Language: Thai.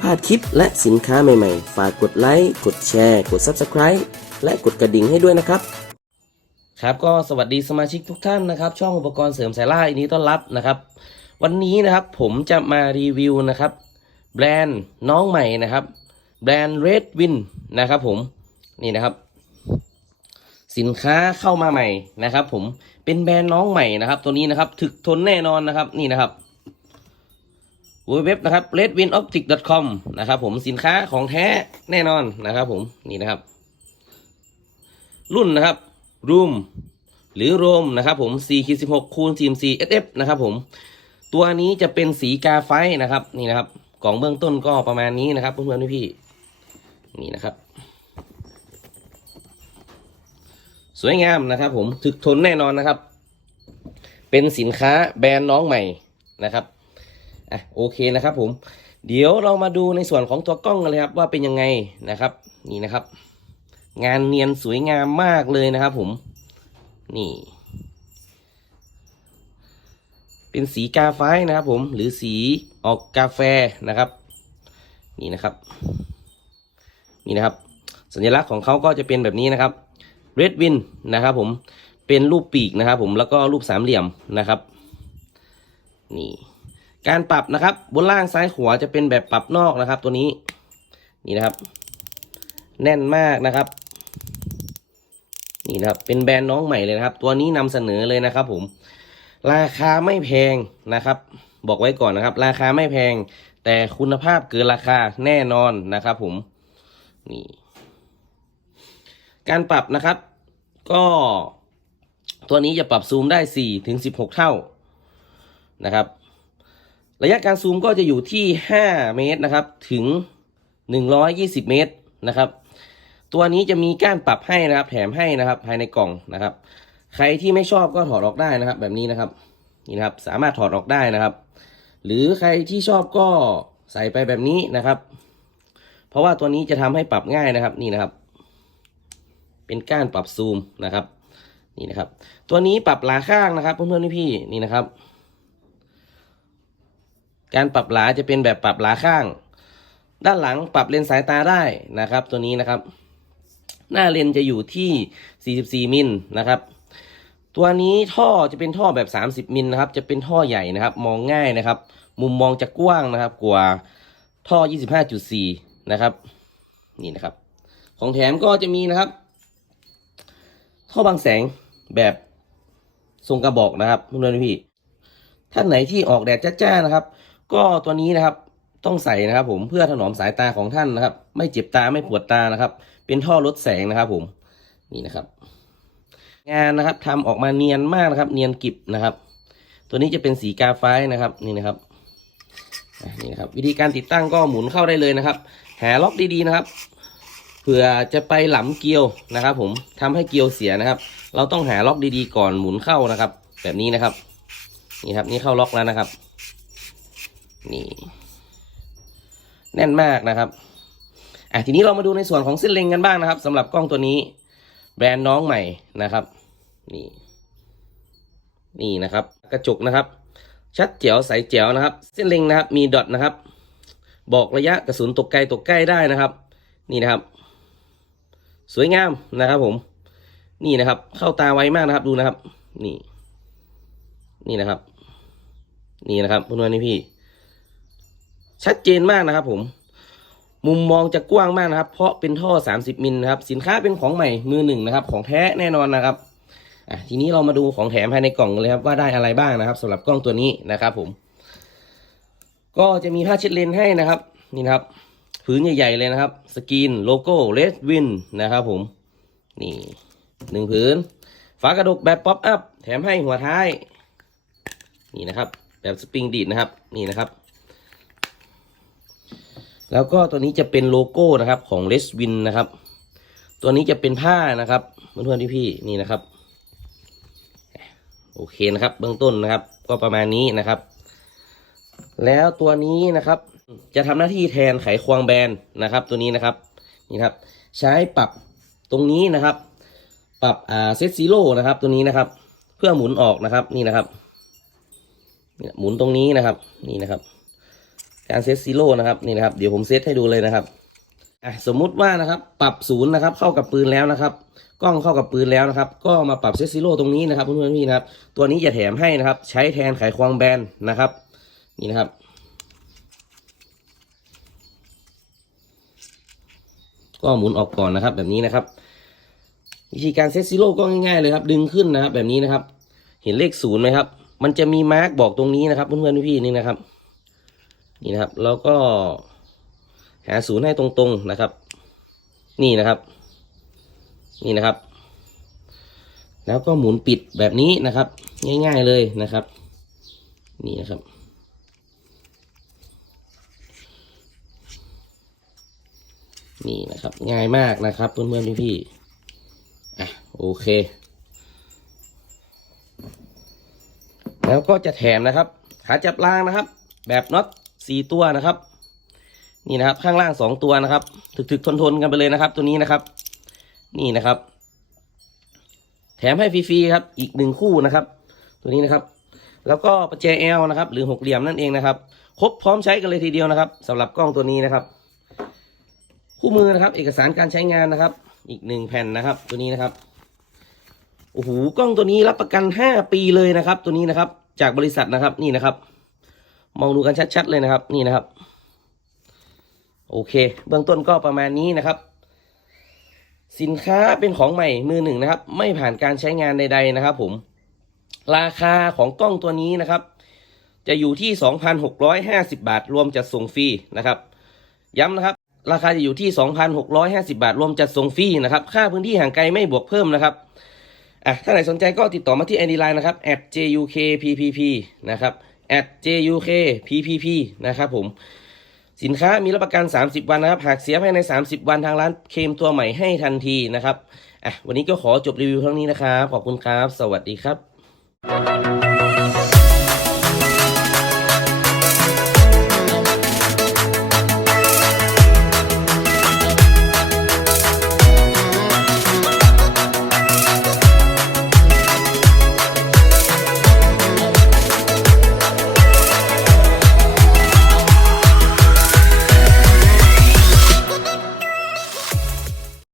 พลาดคลิปและสินค้าใหม่ๆ ฝากกดไลค์ กดแชร์ กด Subscribe และกดกระดิ่งให้ด้วยนะครับ ครับก็สวัสดีสมาชิกทุกท่านนะครับ ช่องอุปกรณ์เสริมสายล่ายินดีต้อนรับนะครับ วันนี้นะครับผมจะมารีวิวนะครับ แบรนด์น้องใหม่นะครับ แบรนด์ Red Win นะครับผมนี่นะครับ สินค้าเข้ามาใหม่นะครับ ผมเป็นแบรนด์น้องใหม่นะครับ ตัวนี้นะครับ ถึกทนแน่นอนนะครับนี่นะครับ เว็บนะครับ redwinoptic.com นะครับผมสินค้าของแท้แน่นอนนะครับผมนี่นะครับ รุ่นนะครับ room หรือ room นะครับผม4คี16คูณ44 SF นะครับผม ตัวนี้จะเป็นสีกาไฟนะครับ นี่นะครับ กล่องเบื้องต้นก็ประมาณนี้นะครับเพื่อนๆพี่ๆนี่นะครับ สวยงามนะครับผมถึกทนแน่นอนนะครับ เป็นสินค้าแบรนด์น้องใหม่นะครับ อะโอเคนะครับผม เดี๋ยวเรามาดูในส่วนของตัวกล้องกันเลยครับว่าเป็นยังไงนะครับ นี่นะครับ งานเนียนสวยงามมากเลยนะครับผม นี่ เป็นสีกาไฟนะครับผม หรือสีออกกาแฟนะครับ นี่นะครับ นี่นะครับ สัญลักษณ์ของเขาก็จะเป็นแบบนี้นะครับ Red Win นะครับผม เป็นรูปปีกนะครับผม แล้วก็รูปสามเหลี่ยมนะครับ นี่ การปรับนะครับ บนล่างซ้ายขวาจะเป็นแบบปรับนอกนะครับ ตัวนี้นี่นะครับ แน่นมากนะครับ นี่นะครับ เป็นแบรนด์น้องใหม่เลยนะครับ ตัวนี้นำเสนอเลยนะครับ ผม ราคาไม่แพงนะครับ บอกไว้ก่อนนะครับ ราคาไม่แพง แต่คุณภาพเกินราคาแน่นอนนะครับ ผมนี่ การปรับนะครับ ก็ตัวนี้จะปรับซูมได้4ถึง16 เท่านะครับ ระยะการซูมก็จะอยู่ที่ 5 เมตรนะครับ ถึง 120 เมตรนะครับ ตัวนี้จะมีก้านปรับให้นะครับ แถมให้นะครับ ภายในกล่องนะครับ ใครที่ไม่ชอบก็ถอดออกได้นะครับ แบบนี้นะครับ นี่นะครับ สามารถถอดออกได้นะครับ หรือใครที่ชอบก็ใส่ไปแบบนี้นะครับ เพราะว่าตัวนี้จะทำให้ปรับง่ายนะครับ นี่นะครับ เป็นก้านปรับซูมนะครับ นี่นะครับ ตัวนี้ปรับหลาข้างนะครับ เพื่อนๆพี่ๆนี่นะครับ การปรับหลาจะเป็นแบบปรับหลาข้าง ด้านหลังปรับเลนส์สายตาได้นะครับ ตัวนี้นะครับ หน้าเลนจะอยู่ที่ 44 มิลนะครับ ตัวนี้ท่อจะเป็นท่อแบบ 30 มิลนะครับ จะเป็นท่อใหญ่นะครับ มองง่ายนะครับ มุมมองจะกว้างนะครับ กว่าท่อ 25.4 นะครับ นี่นะครับ ของแถมก็จะมีนะครับ ท่อบางแสงแบบทรงกระบอกนะครับเพื่อนๆพี่ ท่านไหนที่ออกแดดจ้าๆนะครับ ก็ตัวนี้นะครับต้องใส่นะครับ ผมเพื่อถนอมสายตาของท่านนะครับ ไม่เจ็บตาไม่ปวดตานะครับ เป็นท่อลดแสงนะครับ ผมนี่นะครับ งานนะครับทำออกมาเนียนมากนะครับ เนียนกริบนะครับ ตัวนี้จะเป็นสีกาไฟนะครับนี่นะครับนี่นะครับ วิธีการติดตั้งก็หมุนเข้าได้เลยนะครับแหล็อกดีๆนะครับเผื่อจะไปหลำเกลียวนะครับ ผมทำให้เกลียวเสียนะครับ เราต้องหาล็อกดีๆก่อนหมุนเข้านะครับ แบบนี้นะครับ นี่ครับ นี่เข้าล็อกแล้วนะครับ นี่ แน่นมากนะครับอะทีนี้เรามาดูในส่วนของเส้นเล็งกันบ้างนะครับสำหรับกล้องตัวนี้ แบรนด์น้องใหม่นะครับ นี่ นี่นะครับ กระจกนะครับ ชัดเจ๋วใสเจ๋วนะครับ เส้นเล็งนะครับ มีดอทนะครับ บอกระยะกระสุนตกไกลตกใกล้ได้นะครับ นี่นะครับ สวยงามนะครับ ผม นี่นะครับ เข้าตาไวมากนะครับ ดูนะครับ นี่ นี่นะครับ นี่นะครับพื่อนๆนี่พี่ ชัดเจนมากนะครับ ผม มุมมองจะกว้างมากนะครับ เพราะเป็นท่อ 30 มิลนะครับ สินค้าเป็นของใหม่มือหนึ่งนะครับ ของแท้แน่นอนนะครับอะทีนี้เรามาดูของแถมภายในกล่องเลยครับว่าได้อะไรบ้างนะครับสำหรับกล้องตัวนี้นะครับ ผม ก็จะมีผ้าเช็ดเลนให้นะครับ นี่นะครับผืนใหญ่ๆเลยนะครับ สกรีนโลโก้เลสวินนะครับ ผม นี่หนึ่งผืนฝากระดกแบบป๊อปอัพแถมให้หัวท้าย นี่นะครับ แบบสปริงดีดนะครับ นี่นะครับ แล้วก็ตัวนี้จะเป็นโลโก้นะครับของเลสวินนะครับ ตัวนี้จะเป็นผ้านะครับเพื่อนๆที่พี่ๆนี่นะครับ โอเคนะครับ เบื้องต้นนะครับ ก็ประมาณนี้นะครับ แล้วตัวนี้นะครับ จะทำหน้าที่แทนไขควงแบนนะครับ ตัวนี้นะครับนี่ครับ ใช้ปรับตรงนี้นะครับ ปรับอ่าเซตซีโร่นะครับ ตัวนี้นะครับ เพื่อหมุนออกนะครับนี่นะครับหมุนตรงนี้นะครับ นี่นะครับ การเซตซีโร่นะครับนี่นะครับเดี๋ยวผมเซตให้ดูเลยนะครับอะสมมุติว่านะครับปรับศูนย์นะครับเข้ากับปืนแล้วนะครับกล้องเข้ากับปืนแล้วนะครับ ก็มาปรับเซตซีโร่ตรงนี้นะครับเพื่อนๆพี่นะครับ ตัวนี้จะแถมให้นะครับ ใช้แทนไขควงแบนนะครับ นี่นะครับก็หมุนออกก่อนนะครับแบบนี้นะครับ วิธีการเซตซีโร่ก็ง่ายๆเลยครับ ดึงขึ้นนะครับแบบนี้นะครับ เห็นเลขศูนย์ไหมครับ มันจะมีมาร์กบอกตรงนี้นะครับเพื่อนๆพี่นี่นะครับ นี่นะครับ แล้วก็หาศูนย์ให้ตรงๆนะครับ นี่นะครับ นี่นะครับ แล้วก็หมุนปิดแบบนี้นะครับ ง่ายๆเลยนะครับ นี่นะครับนี่นะครับ ง่ายมากนะครับเพื่อนๆพี่ๆอะโอเค แล้วก็จะแถมนะครับ ขาจับรางนะครับ แบบน็อต สี่ตัวนะครับ นี่นะครับ ข้างล่างสองตัวนะครับ ถึกๆทนๆกันไปเลยนะครับ ตัวนี้นะครับ นี่นะครับ แถมให้ฟรีๆครับ อีกหนึ่งคู่นะครับ ตัวนี้นะครับ แล้วก็ประแจแอลนะครับ หรือหกเหลี่ยมนั่นเองนะครับ ครบพร้อมใช้กันเลยทีเดียวนะครับสำหรับกล้องตัวนี้นะครับ คู่มือนะครับ เอกสารการใช้งานนะครับ อีกหนึ่งแผ่นนะครับ ตัวนี้นะครับโอ้โหกล้องตัวนี้รับประกันห้าปีเลยนะครับ ตัวนี้นะครับ จากบริษัทนะครับนี่นะครับ มองดูกันชัดๆเลยนะครับ นี่นะครับ โอเค เบื้องต้นก็ประมาณนี้นะครับ สินค้าเป็นของใหม่มือหนึ่งนะครับ ไม่ผ่านการใช้งานใด ๆนะครับ ผม ราคาของกล้องตัวนี้นะครับ จะอยู่ที่ 2,650 บาท รวมจัดส่งฟรีนะครับ ย้ำนะครับ ราคาจะอยู่ที่ 2,650 บาท รวมจัดส่งฟรีนะครับ ค่าพื้นที่ห่างไกลไม่บวกเพิ่มนะครับอะถ้าไหนสนใจก็ติดต่อมาที่ ID Line นะครับ @jukppp นะครับ @jukppp นะครับผม สินค้ามีรับประกัน 30 วันนะครับ หากเสียภายใน 30 วันทางร้านเคลมตัวใหม่ให้ทันทีนะครับอะวันนี้ก็ขอจบรีวิวเท่านี้นะครับ ขอบคุณครับ สวัสดีครับ